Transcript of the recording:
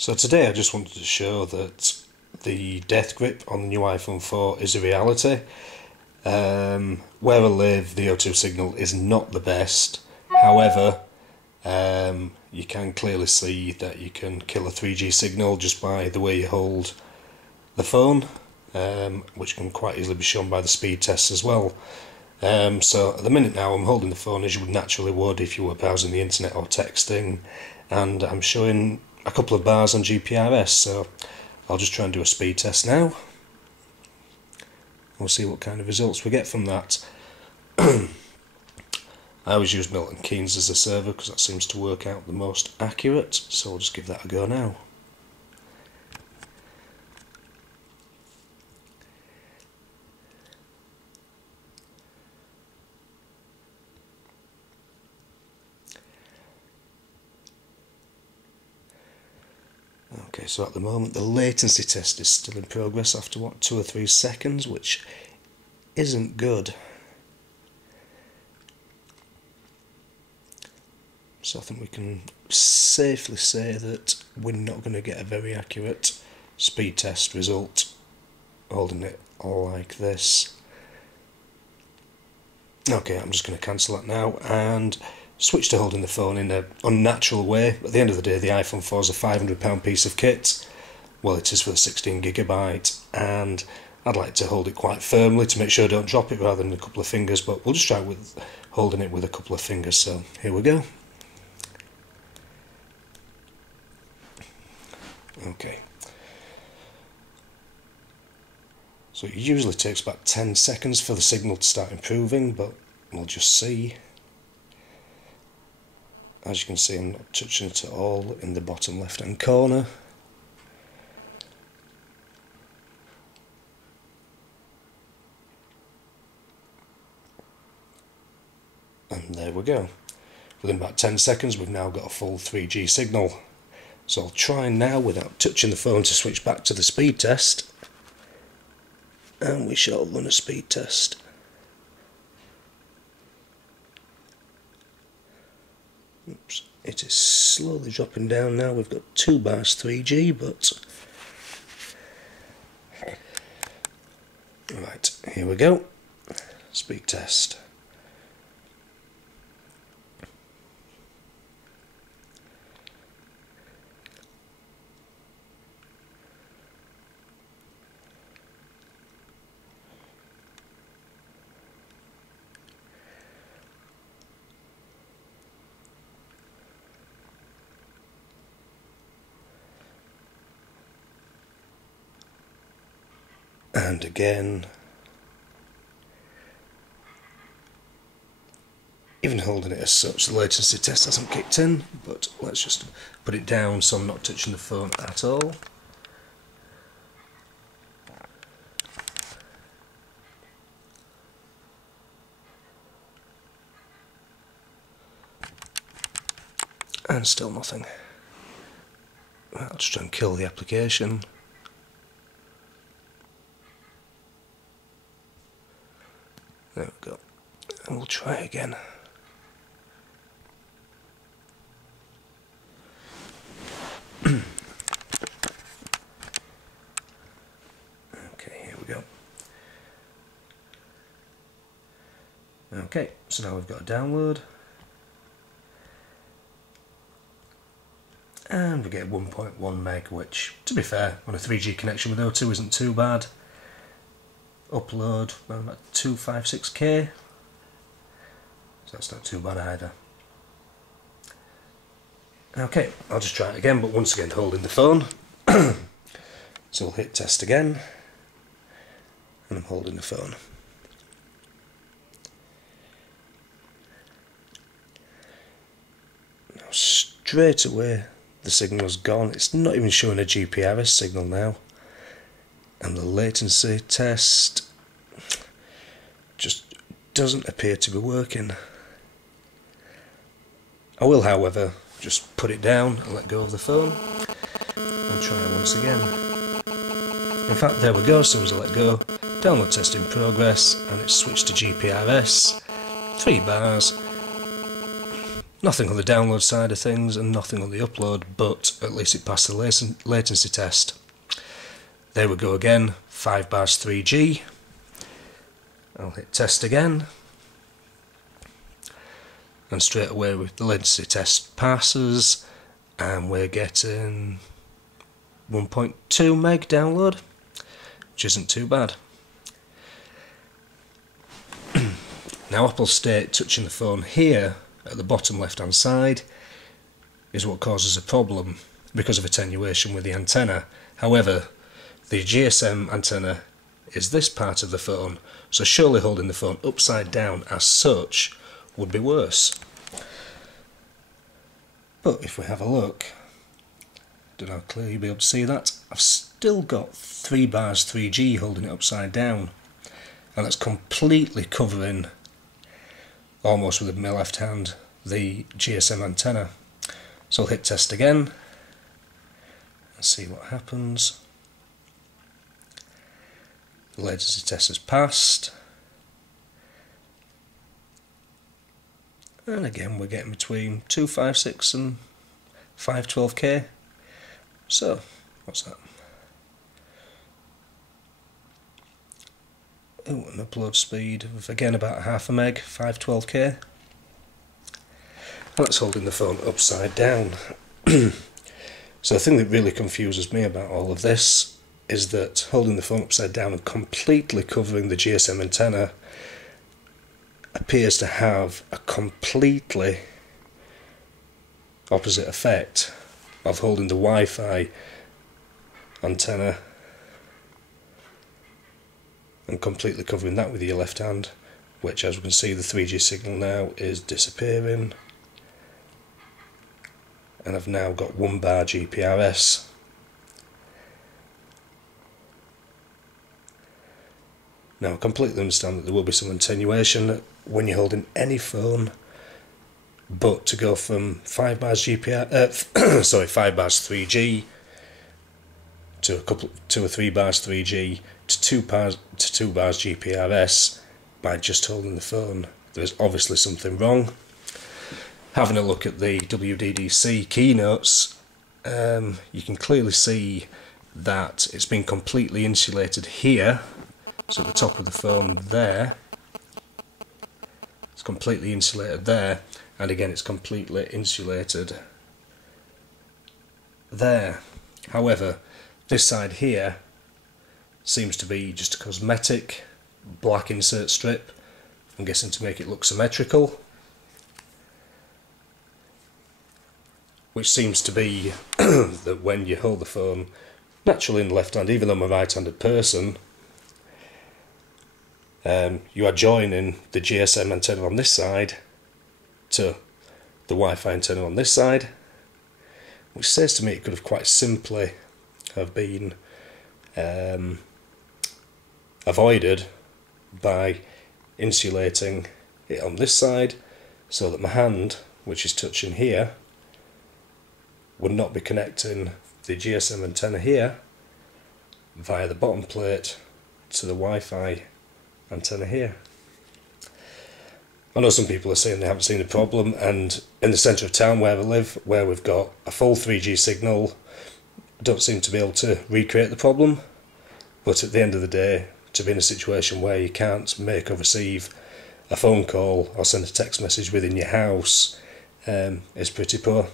So today I just wanted to show that the death grip on the new iPhone 4 is a reality. Where I live, the O2 signal is not the best. However, you can clearly see that you can kill a 3G signal just by the way you hold the phone, which can quite easily be shown by the speed tests as well. So at the minute now I'm holding the phone as you would naturally would if you were browsing the internet or texting, and I'm showing a couple of bars on GPRS, so I'll just try and do a speed test now. We'll see what kind of results we get from that. I always use Milton Keynes as a server because that seems to work out the most accurate, so I'll just give that a go now. Okay, so at the moment the latency test is still in progress after what, 2 or 3 seconds, which isn't good. So I think we can safely say that we're not going to get a very accurate speed test result holding it like this. Okay, I'm just going to cancel that now and switch to holding the phone in an unnatural way. At the end of the day, the iPhone 4 is a £500 piece of kit. Well, it is for the 16GB, and I'd like to hold it quite firmly to make sure I don't drop it rather than a couple of fingers, but we'll just try with holding it with a couple of fingers, so here we go. Okay. So it usually takes about 10 seconds for the signal to start improving, but we'll just see. As you can see, I'm not touching it at all in the bottom left hand corner. And there we go. Within about 10 seconds we've now got a full 3G signal. So I'll try now without touching the phone to switch back to the speed test. And we shall run a speed test. Oops, it is slowly dropping down now. We've got 2 bars 3G, but right, here we go. Speed test. And again, even holding it as such, the latency test hasn't kicked in, but let's just put it down so I'm not touching the phone at all. And still nothing. I'll just try and kill the application. There we go. And we'll try again. Okay, here we go. Okay, so now we've got a download. And we get 1.1 meg, which, to be fair, on a 3G connection with O2 isn't too bad. Upload around about 256k, so that's not too bad either. Okay, I'll just try it again, but once again holding the phone. So we'll hit test again, and I'm holding the phone. Now straight away the signal's gone. It's not even showing a GPRS signal now. And the latency test just doesn't appear to be working. I will, however, just put it down and let go of the phone and try it once again. In fact, there we go. As soon as I let go, download test in progress, and it's switched to GPRS. 3 bars. Nothing on the download side of things and nothing on the upload, but at least it passed the latency test. There we go again, 5 bars 3G. I'll hit test again. And straight away the latency test passes and we're getting 1.2 meg download, which isn't too bad. Now Apple state touching the phone here at the bottom left hand side is what causes a problem because of attenuation with the antenna. However, the GSM antenna is this part of the phone, so surely holding the phone upside down as such would be worse. But if we have a look, I don't know how clear you'll be able to see that, I've still got 3 bars 3G holding it upside down, and that's completely covering, almost with my left hand, the GSM antenna. So I'll hit test again and see what happens. The latency test has passed, and again we're getting between 256 and 512k. So what's that? Oh, an upload speed of again about half a meg, 512k. And that's holding the phone upside down. So the thing that really confuses me about all of this is that holding the phone upside down and completely covering the GSM antenna appears to have a completely opposite effect of holding the Wi-Fi antenna and completely covering that with your left hand, which, as we can see, the 3G signal now is disappearing, and I've now got 1 bar GPRS. Now I completely understand that there will be some attenuation when you're holding any phone, but to go from 5 bars 5 bars 3G to 2 or 3 bars 3G to 2 bars GPRS by just holding the phone, there's obviously something wrong. Having a look at the WWDC keynotes, you can clearly see that it's been completely insulated here. So at the top of the phone there, it's completely insulated there, and again it's completely insulated there. However, this side here seems to be just a cosmetic black insert strip, I'm guessing to make it look symmetrical, which seems to be that when you hold the phone naturally in the left hand, even though I'm a right-handed person, you are joining the GSM antenna on this side to the Wi-Fi antenna on this side, which says to me it could have quite simply have been avoided by insulating it on this side so that my hand, which is touching here, would not be connecting the GSM antenna here via the bottom plate to the Wi-Fi antenna here. I know some people are saying they haven't seen a problem, and in the centre of town where I live, where we've got a full 3G signal, I don't seem to be able to recreate the problem. But at the end of the day, to be in a situation where you can't make or receive a phone call or send a text message within your house is pretty poor.